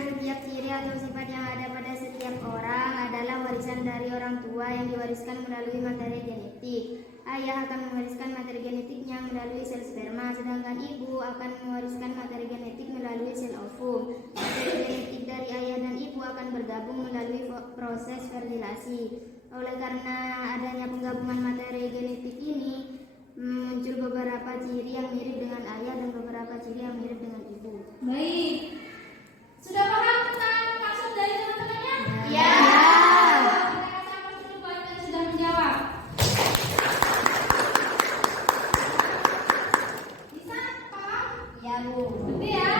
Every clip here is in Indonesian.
setiap ciri atau sifat yang ada pada setiap orang adalah warisan dari orang tua yang diwariskan melalui materi genetik. Ayah akan mewariskan materi genetiknya melalui sel sperma, sedangkan ibu akan mewariskan materi genetik melalui sel ovum. Materi genetik dari ayah dan ibu akan bergabung melalui proses fertilasi. Oleh karena adanya penggabungan materi genetik ini, muncul beberapa ciri yang mirip dengan ayah dan beberapa ciri yang mirip dengan ibu. Baik. Sudah paham tentang maksud dari teman-temannya? Ya. Siapa dulu buat yang sudah menjawab? Bisa paham? Ya, Bu. Betul ya?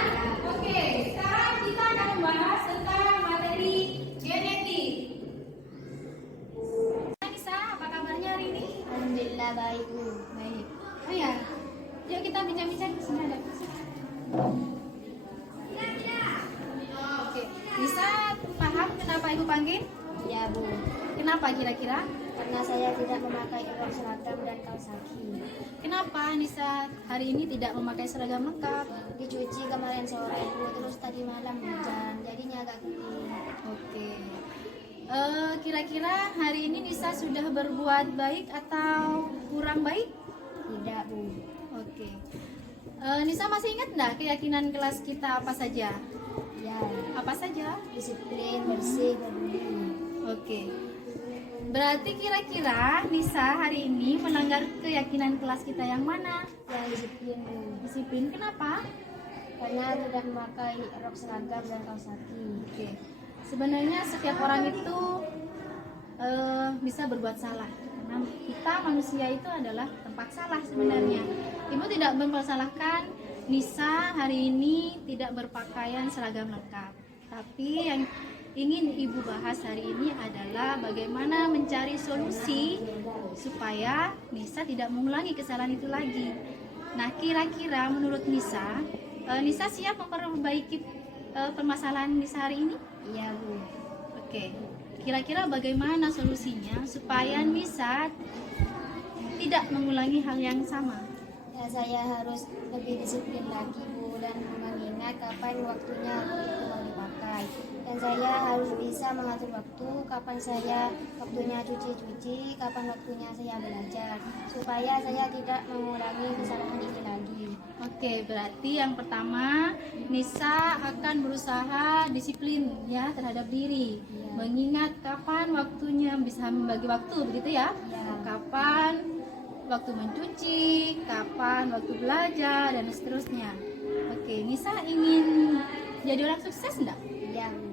Oke, sekarang kita akan membahas tentang materi genetik. Nisa, apa kabarnya hari ini? Alhamdulillah baik, Bu. Baik. Oh ya, yuk kita bincang-bincang. Sini ada. Oke, Nisa paham kenapa ibu panggil? Ya, Bu. Kenapa kira-kira? Karena saya tidak memakai rok seragam dan kaos kaki. Kenapa Nisa hari ini tidak memakai seragam lengkap? Dicuci kemarin sore, Bu, terus tadi malam hujan, jadinya agak kering. Oke. Kira-kira hari ini Nisa sudah berbuat baik atau kurang baik? Tidak, Bu. Oke. Nisa masih ingat enggak keyakinan kelas kita apa saja? Ya, Apa saja? disiplin, bersih, peduli. Oke. Berarti kira-kira Nisa hari ini melanggar keyakinan kelas kita yang mana? Yang disiplin, Bu. Disiplin kenapa? Karena tidak memakai rok seragam dan kaos kaki. Oke. Sebenarnya setiap orang itu bisa berbuat salah. Karena kita manusia itu adalah tempat salah sebenarnya. Ibu tidak mempersalahkan Nisa hari ini tidak berpakaian seragam lengkap. Tapi yang ingin Ibu bahas hari ini adalah bagaimana mencari solusi supaya Nisa tidak mengulangi kesalahan itu lagi. Nah, kira-kira menurut Nisa, Nisa siap memperbaiki permasalahan Nisa hari ini? Iya, Bu. Oke. Kira-kira bagaimana solusinya supaya Nisa tidak mengulangi hal yang sama? Ya, saya harus lebih disiplin lagi, Bu, dan mengingat kapan waktunya itu mau dipakai. Dan saya harus bisa mengatur waktu, kapan saya waktunya cuci-cuci, kapan waktunya saya belajar, supaya saya tidak mengulangi kesalahan ini lagi. Oke, berarti yang pertama Nisa akan berusaha disiplin ya terhadap diri, mengingat kapan waktunya, bisa membagi waktu begitu ya. Kapan waktu mencuci, kapan waktu belajar dan seterusnya. Oke, Nisa ingin jadi orang sukses enggak? Iya, Bu.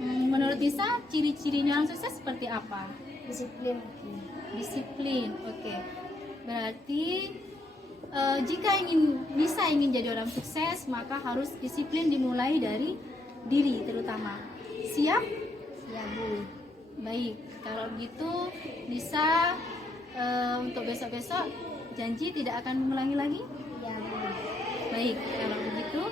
Menurut Nisa ciri-cirinya orang sukses seperti apa? Disiplin. Disiplin. Oke. Berarti jika Nisa ingin jadi orang sukses, maka harus disiplin dimulai dari diri terutama. Siap? Iya, Bu. Baik. Kalau begitu Nisa untuk besok-besok janji tidak akan mengulangi lagi? Iya, Bu. Baik. Kalau begitu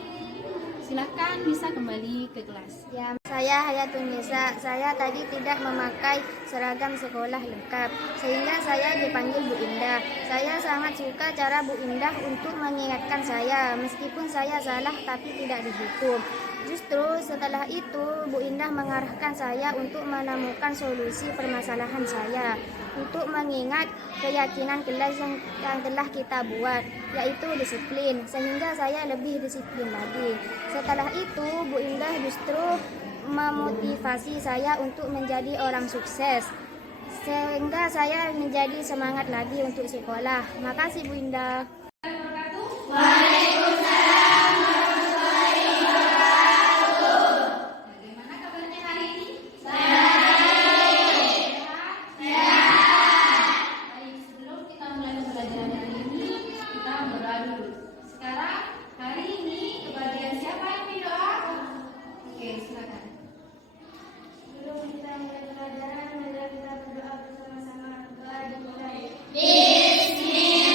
silakan Nisa kembali ke kelas. Ya, saya Hayatun Nisa. Saya tadi tidak memakai seragam sekolah lengkap, sehingga saya dipanggil Bu Indah. Saya sangat suka cara Bu Indah untuk mengingatkan saya, meskipun saya salah tapi tidak dihukum. Justru setelah itu Bu Indah mengarahkan saya untuk menemukan solusi permasalahan saya, untuk mengingat keyakinan kelas yang telah kita buat, yaitu disiplin, sehingga saya lebih disiplin lagi. Setelah itu Bu Indah justru memotivasi saya untuk menjadi orang sukses, sehingga saya menjadi semangat lagi untuk sekolah. Makasih Bu Indah. Bagaimana kabarnya hari ini? Baik, sebelum kita mulai pembelajaran hari ini, kita berdoa dulu. Sekarang, hari ini kebahagiaan siapa yang berdoa? Oke, silakan. Sebelum kita mulai pelajaran, mari kita berdoa bersama-sama. Doa dimulai. Bismillah.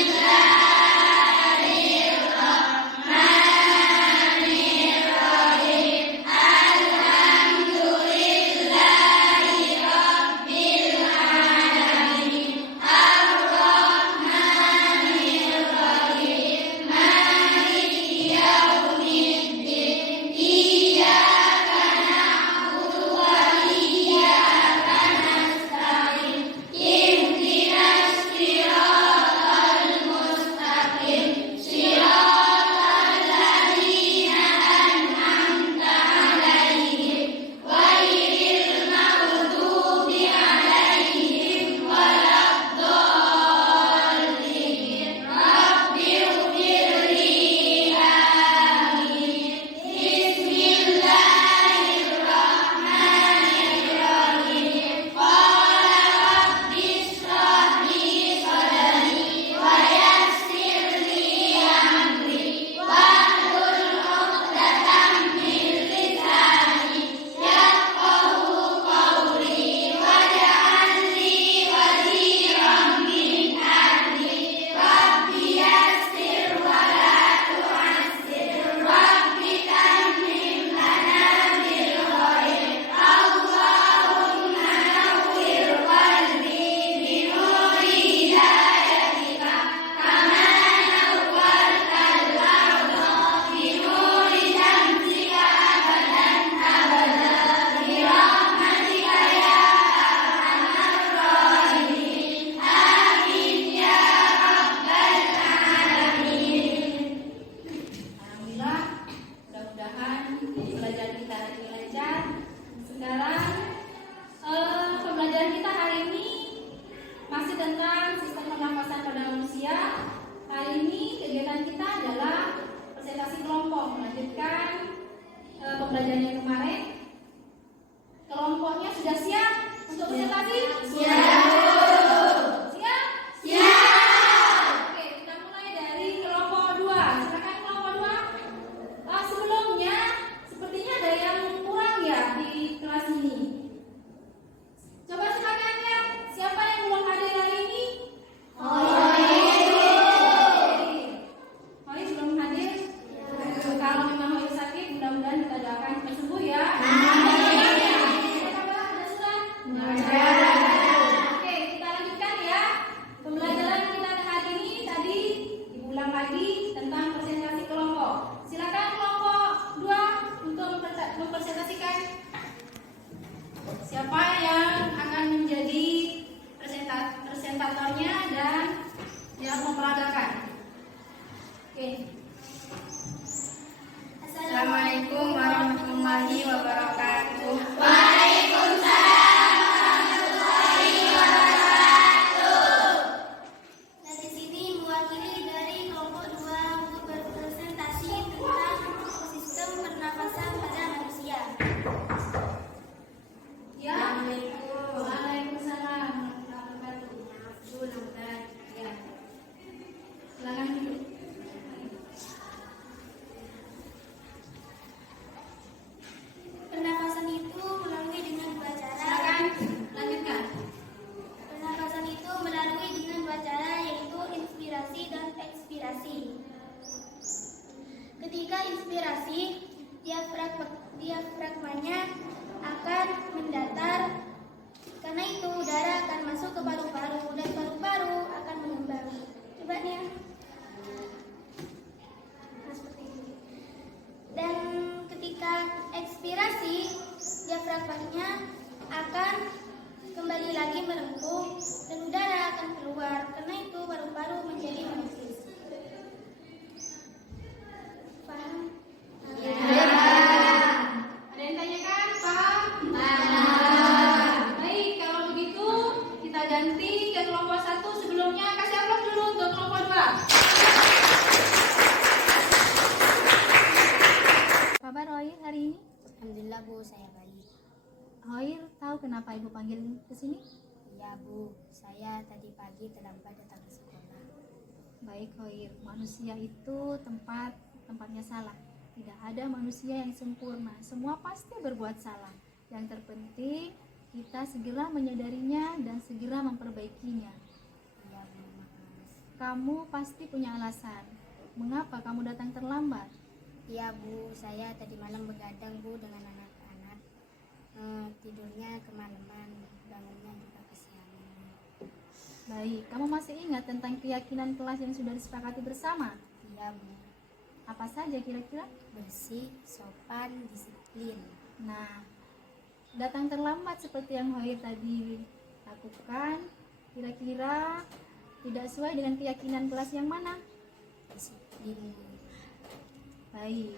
kemarin? Kelompoknya sudah siap untuk presentasi? Siap. Siap? Oke, kita mulai dari kelompok 2. Silakan kelompok 2. Sebelumnya, sepertinya ada yang kurang ya di kelas ini. Coba silakan lihat siapa yang belum hadir hari ini. Hoy belum hadir. Kalau memang Hoy sakit, mudah-mudahan kita doakan cepat sembuh ya. Oke, kita lanjutkan ya. Pembelajaran kita hari ini tadi diulang lagi tentang presentasi kelompok. Silakan kelompok 2 untuk mempresentasikan. Siapa yang akan menjadi presentatornya dan yang memperagakan? Oke. Assalamualaikum warahmatullahi wabarakatuh. Dari sini mewakili dari kelompok 2 untuk berpresentasi tentang sistem pernafasan pada manusia. Ya. Waalaikumsalam warahmatullahi wabarakatuh. Ya. Silakan duduk. Pernafasan itu melalui dengan dua cara. Silakan lanjutkan. Pernafasan itu melalui dengan dua cara, yaitu inspirasi dan ekspirasi. Ketika inspirasi, diafragmanya akan mendatar. Karena itu udara akan masuk ke paru-paru dan paru-paru akan mengembang. Coba nih ya. Nah, seperti ini. Dan ketika ekspirasi, diafragmanya akan kembali lagi melengkung dan udara akan keluar. Karena itu paru-paru menjadi menipis. Paham? Ada yang tanyakan? Paham? Baik, kalau begitu kita ganti ke kelompok 1. Sebelumnya kasih aplaus dulu untuk kelompok 2. Kabar Hoir hari ini? Alhamdulillah Bu, saya baik. Hoir tahu kenapa Ibu panggil ke sini? Ya Bu, saya tadi pagi terlambat datang ke sekolah. Baik Hoir, manusia itu tempatnya salah. Tidak ada manusia yang sempurna, semua pasti berbuat salah. Yang terpenting kita segera menyadarinya dan segera memperbaikinya. Ya Bu, maaf. Kamu pasti punya alasan. Mengapa kamu datang terlambat? Ya Bu, saya tadi malam begadang Bu dengan anak-anak. Tidurnya kemalaman, bangunnya juga kesiangan. Baik, kamu masih ingat tentang keyakinan kelas yang sudah disepakati bersama? Ya Bu, Apa saja kira-kira? bersih, sopan, disiplin. Nah, datang terlambat seperti yang Hoir tadi lakukan, kira-kira tidak sesuai dengan keyakinan kelas yang mana? Disiplin. Baik.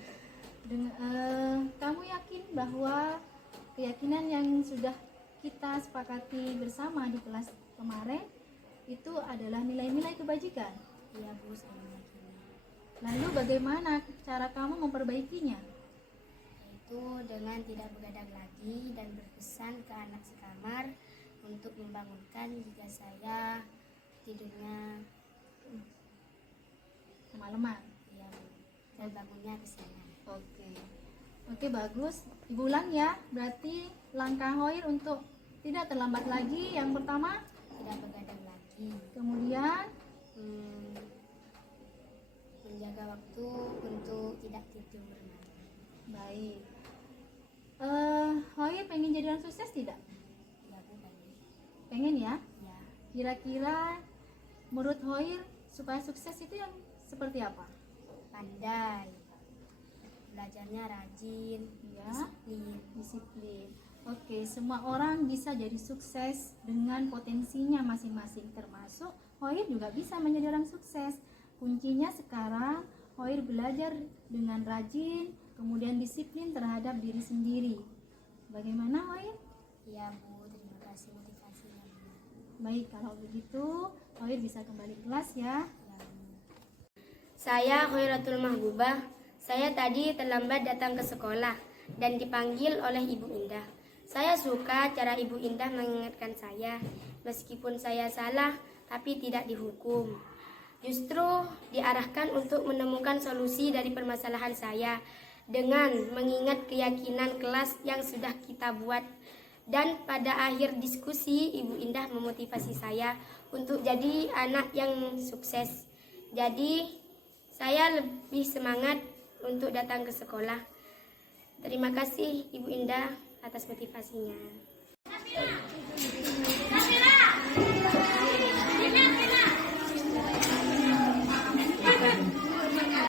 Kamu yakin bahwa keyakinan yang sudah kita sepakati bersama di kelas kemarin itu adalah nilai-nilai kebajikan? Ya Bu, saya meyakini. Lalu bagaimana cara kamu memperbaikinya? Yaitu dengan tidak begadang lagi dan berpesan ke anak sekamar untuk membangunkan jika saya tidurnya Kemalaman. ya Bu, dan bangunnya kesiangan. Oke, bagus. Ibu ulang ya. Berarti langkah Hoir untuk tidak terlambat lagi. Yang pertama, Tidak begadang lagi. kemudian Menjaga waktu untuk tidak tidur malam. baik. Hoir pengen jadi orang sukses tidak? Ya Bu, baik. Pengen ya. Ya, Kira-kira menurut Hoir supaya sukses itu yang seperti apa? pandai, belajarnya rajin, Ya. disiplin. Oke, semua orang bisa jadi sukses dengan potensinya masing-masing, termasuk Hoir juga bisa menjadi orang sukses. Kuncinya sekarang Hoir belajar dengan rajin, kemudian disiplin terhadap diri sendiri. Bagaimana Hoir? Ya Bu, terima kasih motivasinya Bu. Baik, kalau begitu Hoir bisa kembali kelas ya. Ya Bu. Saya Khairatul Mahbubah. Saya tadi terlambat datang ke sekolah. dan dipanggil oleh Ibu Indah. Saya suka cara Ibu Indah mengingatkan saya, meskipun saya salah tapi tidak dihukum. Justru diarahkan untuk menemukan solusi dari permasalahan saya dengan mengingat keyakinan kelas yang sudah kita buat. Dan pada akhir diskusi, Ibu Indah memotivasi saya untuk jadi anak yang sukses. Jadi saya lebih semangat untuk datang ke sekolah. Terima kasih Ibu Indah atas motivasinya.